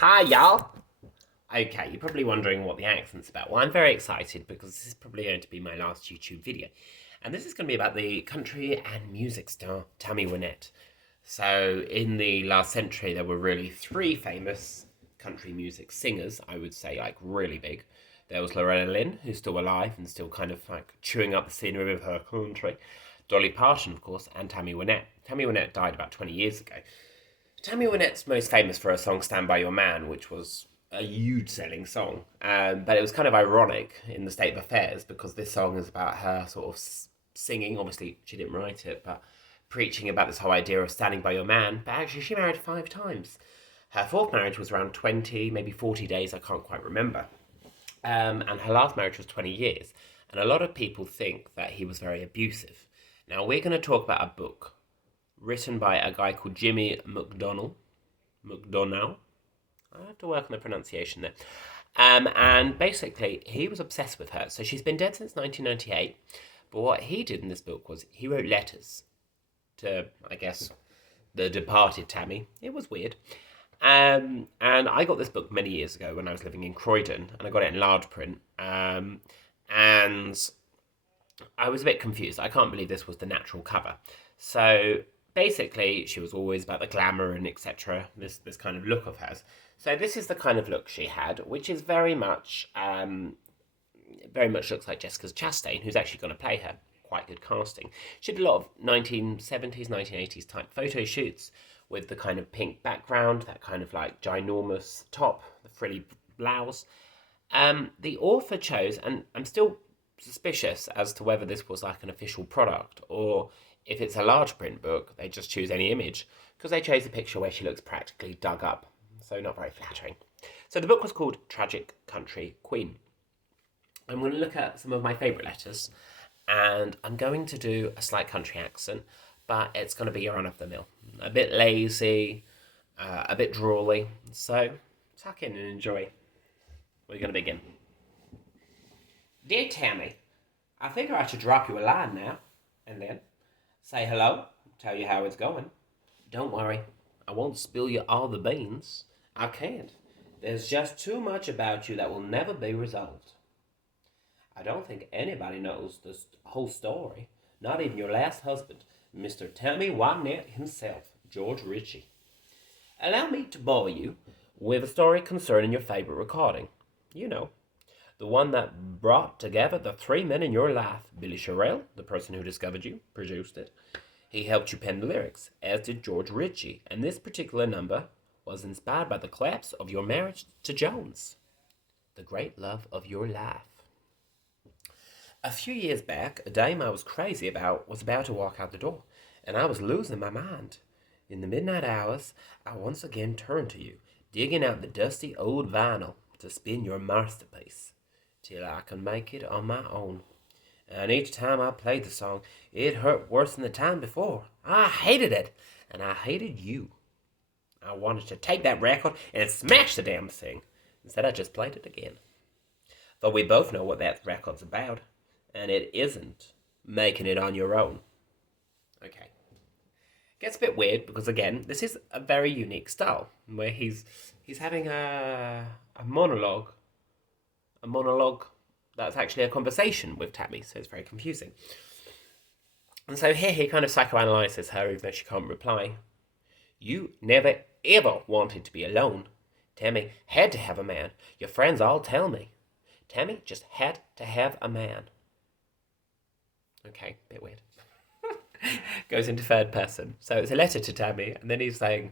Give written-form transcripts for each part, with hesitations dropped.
Hi, y'all. Okay, you're probably wondering what the accent's about. Well, I'm very excited because this is probably going to be my last YouTube video. And this is going to be about the country and music star Tammy Wynette. So, in the last century, there were really three famous country music singers, I would say, like really big. There was Loretta Lynn, who's still alive and still kind of like chewing up the scenery of her country. Dolly Parton, of course, and Tammy Wynette. Tammy Wynette died about 20 years ago. Tammy Wynette's most famous for her song Stand By Your Man, which was a huge selling song. But it was kind of ironic in the state of affairs because this song is about her sort of singing. Obviously, she didn't write it, but preaching about this whole idea of standing by your man. But actually, she married five times. Her fourth marriage was around 20, maybe 40 days, I can't quite remember. And her last marriage was 20 years. And a lot of people think that he was very abusive. Now, we're going to talk about a book written by a guy called Jimmy McDonough. McDonough. I have to work on the pronunciation there. And basically, he was obsessed with her. So she's been dead since 1998. But what he did in this book was he wrote letters to, I guess, the departed Tammy. It was weird. And I got this book many years ago when I was living in Croydon, and I got it in large print. And I was a bit confused. I can't believe this was the natural cover. So basically, she was always about the glamour and etc. This kind of look of hers. So this is the kind of look she had, which is very much looks like Jessica Chastain, who's actually going to play her. Quite good casting. She did a lot of 1970s, 1980s type photo shoots with the kind of pink background, that kind of like ginormous top, the frilly blouse. The author chose, and I'm still suspicious as to whether this was like an official product or if it's a large print book, they just choose any image because they chose a picture where she looks practically dug up. So not very flattering. So the book was called Tragic Country Queen. I'm going to look at some of my favourite letters and I'm going to do a slight country accent, but it's going to be your run of the mill. A bit lazy, a bit drawly. So tuck in and enjoy. We're going to begin. Dear Tammy, I think I should drop you a line now and then. Say hello, tell you how it's going. Don't worry, I won't spill you all the beans. I can't. There's just too much about you that will never be resolved. I don't think anybody knows the whole story, not even your last husband, Mr. Tammy Wynette himself, George Ritchie. Allow me to bore you with a story concerning your favorite recording. You know, the one that brought together the three men in your life. Billy Sherrill, the person who discovered you, produced it. He helped you pen the lyrics, as did George Ritchie, and this particular number was inspired by the collapse of your marriage to Jones, the great love of your life. A few years back, a dame I was crazy about was about to walk out the door, and I was losing my mind. In the midnight hours, I once again turned to you, digging out the dusty old vinyl to spin your masterpiece, till I can make it on my own. And each time I played the song, it hurt worse than the time before. I hated it, and I hated you. I wanted to take that record and smash the damn thing. Instead, I just played it again. But we both know what that record's about, and it isn't making it on your own. Okay. Gets a bit weird because, again, this is a very unique style where he's having a monologue that's actually a conversation with Tammy, so it's very confusing. And so here he kind of psychoanalyzes her, even though she can't reply. You never ever wanted to be alone. Tammy had to have a man. Your friends all tell me. Tammy just had to have a man. Okay, bit weird. Goes into third person. So it's a letter to Tammy, and then he's saying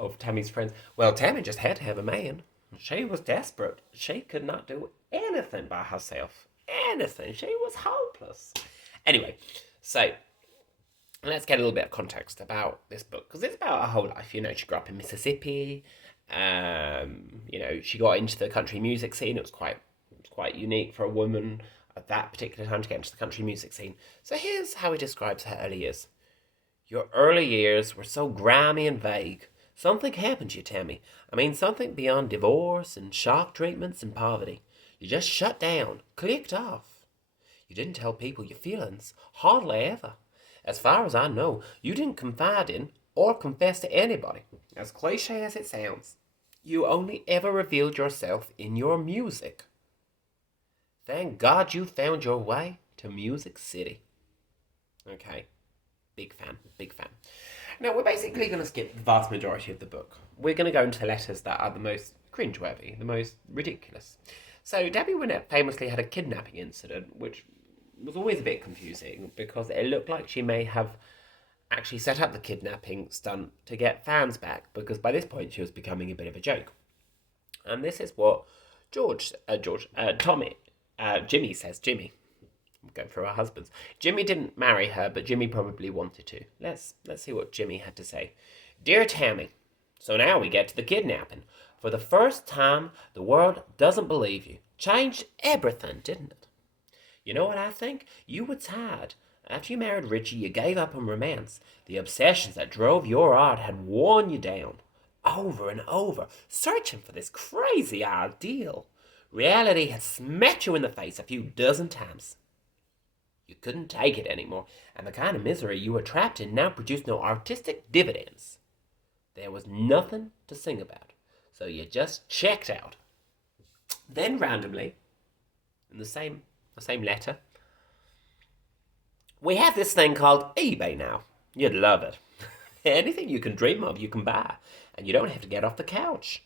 of Tammy's friends, well, Tammy just had to have a man. She was desperate. She could not do anything by herself. Anything. She was hopeless. Anyway, so let's get a little bit of context about this book, because it's about her whole life. You know, she grew up in Mississippi. She got into the country music scene. It was quite unique for a woman at that particular time to get into the country music scene. So here's how he describes her early years. Your early years were so grimy and vague. Something happened to you, Tammy. I mean, something beyond divorce and shock treatments and poverty. You just shut down, clicked off. You didn't tell people your feelings, hardly ever. As far as I know, you didn't confide in or confess to anybody. As cliche as it sounds, You only ever revealed yourself in your music. Thank God you found your way to Music City. Okay, big fan, big fan. Now, we're basically going to skip the vast majority of the book. We're going to go into the letters that are the most cringeworthy, the most ridiculous. So, Tammy Wynette famously had a kidnapping incident, which was always a bit confusing because it looked like she may have actually set up the kidnapping stunt to get fans back, because by this point she was becoming a bit of a joke. And this is what Jimmy says. Jimmy, I'm going for our husbands. Jimmy didn't marry her, but Jimmy probably wanted to. Let's see what Jimmy had to say. Dear Tammy, so now we get to the kidnapping. For the first time, the world doesn't believe you. Changed everything, didn't it? You know what I think? You were tired. After you married Richie, you gave up on romance. The obsessions that drove your art had worn you down. Over and over, searching for this crazy ideal. Reality had smacked you in the face a few dozen times. You couldn't take it anymore, and the kind of misery you were trapped in now produced no artistic dividends. There was nothing to sing about, so you just checked out. Then randomly, in the same letter, we have this thing called eBay now. You'd love it. Anything you can dream of, you can buy, and you don't have to get off the couch.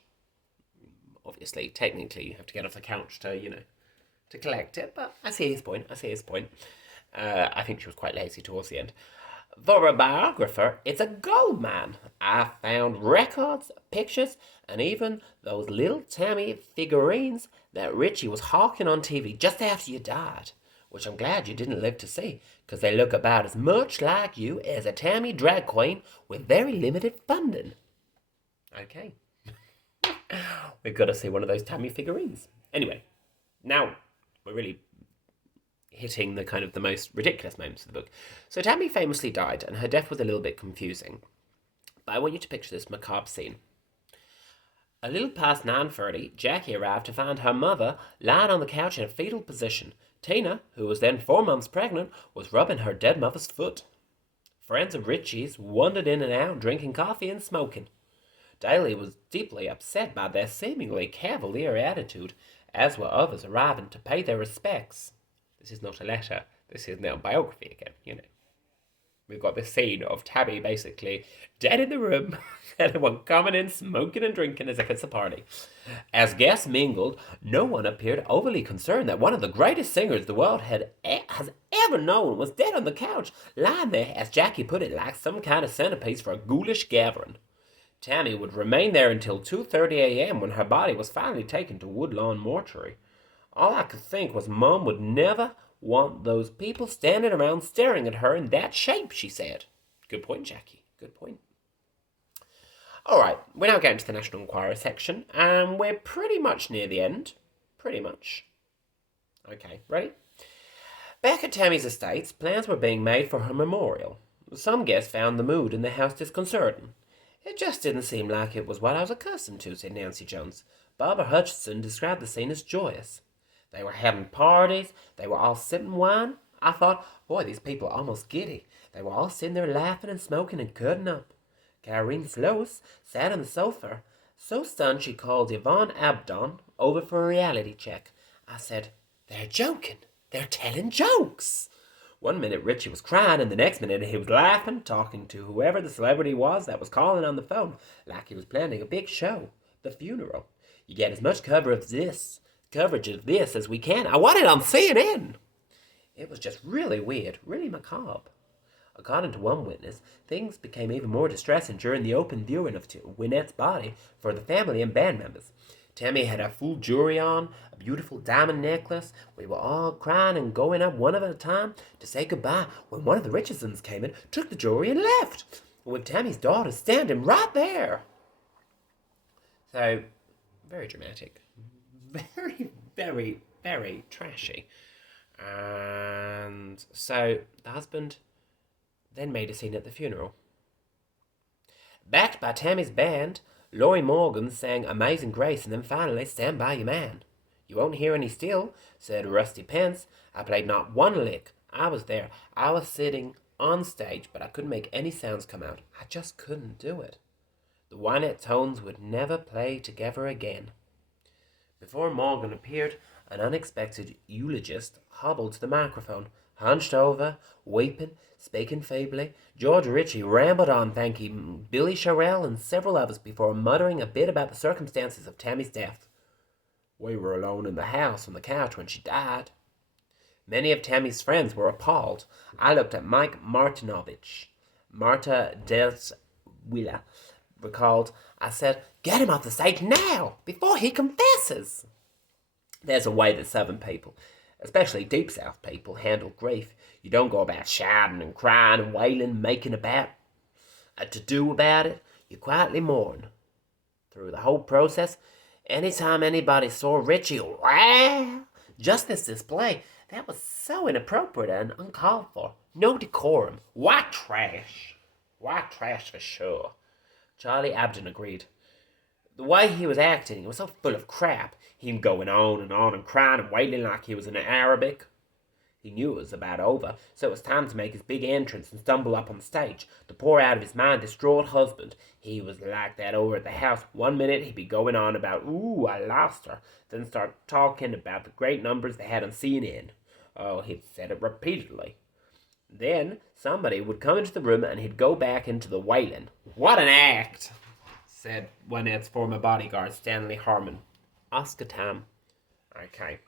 Obviously, technically, you have to get off the couch to collect it, but I see his point. I think she was quite lazy towards the end. For a biographer, it's a gold mine. I found records, pictures, and even those little Tammy figurines that Richie was hawking on TV just after you died, which I'm glad you didn't live to see, because they look about as much like you as a Tammy drag queen with very limited funding. Okay. We've got to see one of those Tammy figurines. Anyway, now we're really hitting the most ridiculous moments of the book. So Tammy famously died, and her death was a little bit confusing. But I want you to picture this macabre scene. A little past 9:30, Jackie arrived to find her mother lying on the couch in a fetal position. Tina, who was then 4 months pregnant, was rubbing her dead mother's foot. Friends of Richie's wandered in and out, drinking coffee and smoking. Daly was deeply upset by their seemingly cavalier attitude, as were others arriving to pay their respects. This is not a letter. This is now biography again, We've got this scene of Tabby basically dead in the room, everyone coming in, smoking and drinking as if it's a party. As guests mingled, no one appeared overly concerned that one of the greatest singers the world has ever known was dead on the couch, lying there, as Jackie put it, like some kind of centerpiece for a ghoulish gathering. Tammy would remain there until 2:30 a.m. when her body was finally taken to Woodlawn Mortuary. All I could think was Mom would never want those people standing around staring at her in that shape, she said. Good point, Jackie. Good point. All right, we're now getting to the National Enquirer section, and we're pretty much near the end. Pretty much. Okay, ready? Back at Tammy's estates, plans were being made for her memorial. Some guests found the mood in the house disconcerting. It just didn't seem like it was what I was accustomed to, said Nancy Jones. Barbara Hutchinson described the scene as joyous. They were having parties. They were all sipping wine. I thought, boy, these people are almost giddy. They were all sitting there laughing and smoking and cutting up. Karine Sloas sat on the sofa, so stunned she called Yvonne Abdon over for a reality check. I said, they're joking. They're telling jokes. One minute Richie was crying, and the next minute he was laughing, talking to whoever the celebrity was that was calling on the phone, like he was planning a big show, the funeral. You get as much coverage of this as we can. I want it on CNN. It was just really weird, really macabre. According to one witness, things became even more distressing during the open viewing of Wynette's body for the family and band members. Tammy had a full jewelry on, a beautiful diamond necklace. We were all crying and going up one at a time to say goodbye when one of the Richardsons came in, took the jewelry and left, with Tammy's daughter standing right there. So, very dramatic. Very, very, very trashy. And so the husband then made a scene at the funeral. Backed by Tammy's band, Laurie Morgan sang Amazing Grace and then finally Stand By Your Man. You won't hear any still, said Rusty Pence. I played not one lick. I was there. I was sitting on stage, but I couldn't make any sounds come out. I just couldn't do it. The Wynette tones would never play together again. Before Morgan appeared, an unexpected eulogist hobbled to the microphone, hunched over, weeping, speaking feebly. George Ritchie rambled on, thanking Billy Sherrill and several others before muttering a bit about the circumstances of Tammy's death. We were alone in the house on the couch when she died. Many of Tammy's friends were appalled. I looked at Mike Martinovich. Marta Dels Willa recalled, I said, "Get him off the stage now, before he confesses." There's a way that Southern people, especially Deep South people, handle grief. You don't go about shouting and crying and wailing, making about a to-do about it. You quietly mourn. Through the whole process, anytime anybody saw Richie, just this display, that was so inappropriate and uncalled for. No decorum. White trash. White trash for sure. Charlie Abden agreed. The way he was acting, it was so full of crap. Him going on and crying and wailing like he was in Arabic. He knew it was about over, so it was time to make his big entrance and stumble up on the stage, to pour out of his mind distraught husband. He was like that over at the house. 1 minute he'd be going on about, "Ooh, I lost her," then start talking about the great numbers they had on CNN. Oh, he'd said it repeatedly. Then somebody would come into the room and he'd go back into the wailing. "What an act," said Wynette's former bodyguard, Stanley Harmon. Oscar Tam. Okay.